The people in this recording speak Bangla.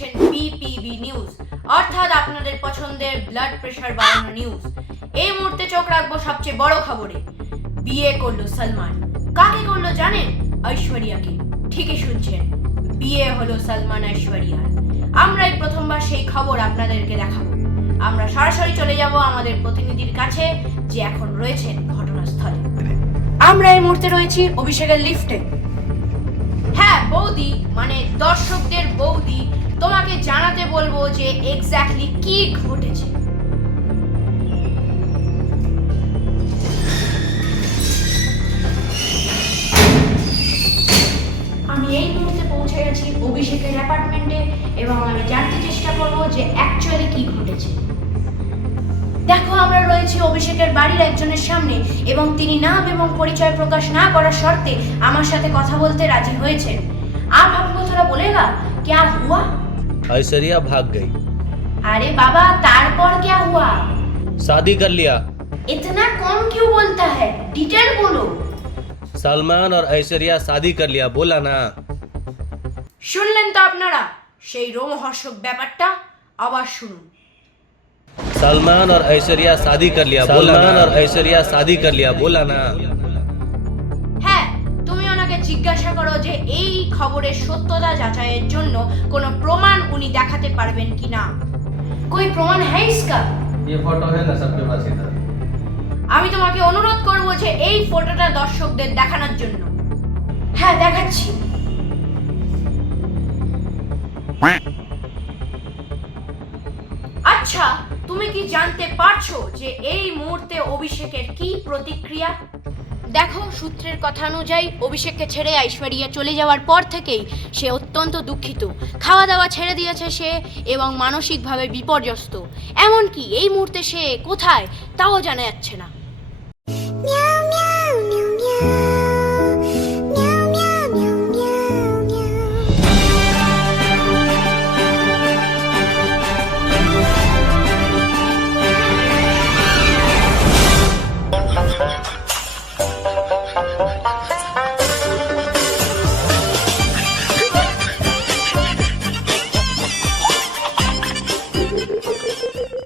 টিভি নিউজ অর্থাৎ আপনাদের পছন্দের ব্লাড প্রেশার বাড়ানো নিউজ এই মুহূর্তে চোখ রাখব সবচেয়ে বড় খবরে। বিয়ে করল সলমান। কাকে করল জানেন? ঐশ্বরিয়াকে। ঠিকই শুনছেন বিয়ে হলো সলমান ঐশ্বরিয়ার আমরা এই প্রথমবার সেই খবর আপনাদেরকে দেখাবো। আমরা সরাসরি চলে যাব আমাদের প্রতিনিধির কাছে, যে এখন রয়েছেন ঘটনাস্থলে। আমরা এই মুহূর্তে রয়েছি অভিষেকের লিফটে হ্যাঁ বৌদি মানে দর্শকদের বৌদি তোমাকে জানাতে বলবো যে এক্স্যাক্টলি কি ঘটেছে আমি এই মুহূর্তে পৌঁছে গেছি অভিষেকের অ্যাপার্টমেন্টে এবং আমি জানতে চেষ্টা করব যে অ্যাকচুয়ালি কি ঘটেছে দেখো আমরা রয়েছি অভিষেকের বাড়ির একজনের সামনে এবং তিনি নাম এবং পরিচয় প্রকাশ না করার শর্তে আমার সাথে কথা বলতে রাজি হয়েছেন आप हमको थोड़ा बोलेगा क्या हुआ ऐश्वर्या भाग गई अरे बाबा तारपर क्या हुआ शादी कर लिया इतना कम क्यों बोलता है डिटेल बोलो सलमान और ऐश्वर्या शादी कर लिया बोला ना শুনলেন তো আপনারা সেই রোমহর্ষক ব্যাপারটা আবার শুনুন सलमान और ऐश्वर्या शादी कर लिया सलमान और ऐश्वर्या शादी कर लिया बोला ना হ্যাঁ তুমি ওনাকে জিজ্ঞাসা করো যে এই খবরের সত্যতা যাচাইয়ের জন্য কোনো প্রমাণ উনি দেখাতে পারবেন কিনা কই প্রমাণ হ্যাঁ ইসকা ये फोटो है ना सबके पास इधर আমি তোমাকে অনুরোধ করব যে এই ফটোটা দর্শকদের দেখানোর জন্য হ্যাঁ দেখাচ্ছি আচ্ছা তুমি কি জানতে পারছো যে এই মুহূর্তে অভিষেকের কি প্রতিক্রিয়া দেখো, সূত্রের কথা অনুযায়ী অভিষেককে ছেড়ে ঐশ্বরিয়া চলে যাওয়ার পর থেকেই সে অত্যন্ত দুঃখিত। খাওয়া দাওয়া ছেড়ে দিয়েছে সে এবং মানসিকভাবে বিপর্যস্ত। এমনকি এই মুহূর্তে সে কোথায় তাও জানা যাচ্ছে না। はい!